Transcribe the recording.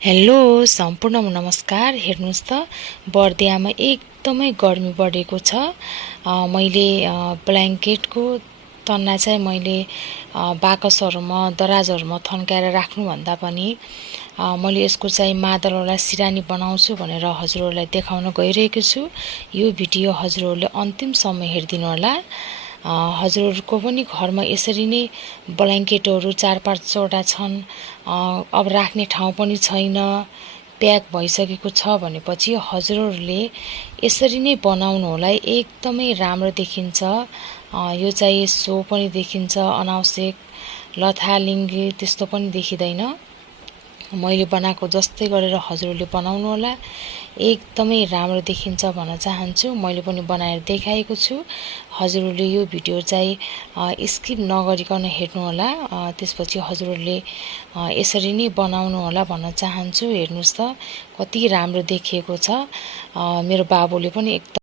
Hello सम्पूर्ण नमस्कार। हेर्नुस् त बर्दियामा एकदमै गर्मी बढेको छ। मैले ब्ल्याङ्केटको तन्ना चाहिँ मैले बाकसहरूमा दराजहरूमा थन्काएर राख्नुभन्दा पनि मैले यसको चाहिँ मादलवाला सिरानी बनाउँछु भनेर हजुरहरूलाई देखाउन गइरहेको छु। यो भिडियो हजुरहरूले अन्तिमसम्म हेरिदिनु होला। हजुरहरूको पनि घरमा यसरी नै ब्ल्याङ्केटहरू 4-5वटा छन्, अब राख्ने ठाउँ पनि छैन, प्याक भइसकेको छ भनेपछि हजुरहरूले यसरी नै बनाउनु होला। एकदमै राम्रो देखिन्छ। यो चाहिँ सो पनि देखिन्छ, अनावश्यक लथालिङ्गे त्यस्तो पनि देखिँदैन। मैले बनाएको जस्तै गरेर हजुरहरूले बनाउनु होला। एकदमै राम्रो देखिन्छ भन्न चाहन्छु। मैले पनि बनाएर देखाएको छु। हजुरहरूले यो भिडियो चाहिँ स्किप नगरिकन हेर्नु होला। त्यसपछि हजुरहरूले यसरी नै बनाउनु होला भन्न चाहन्छु। हेर्नुस् त कति राम्रो देखिएको छ। मेरो बाबुले पनि एकदम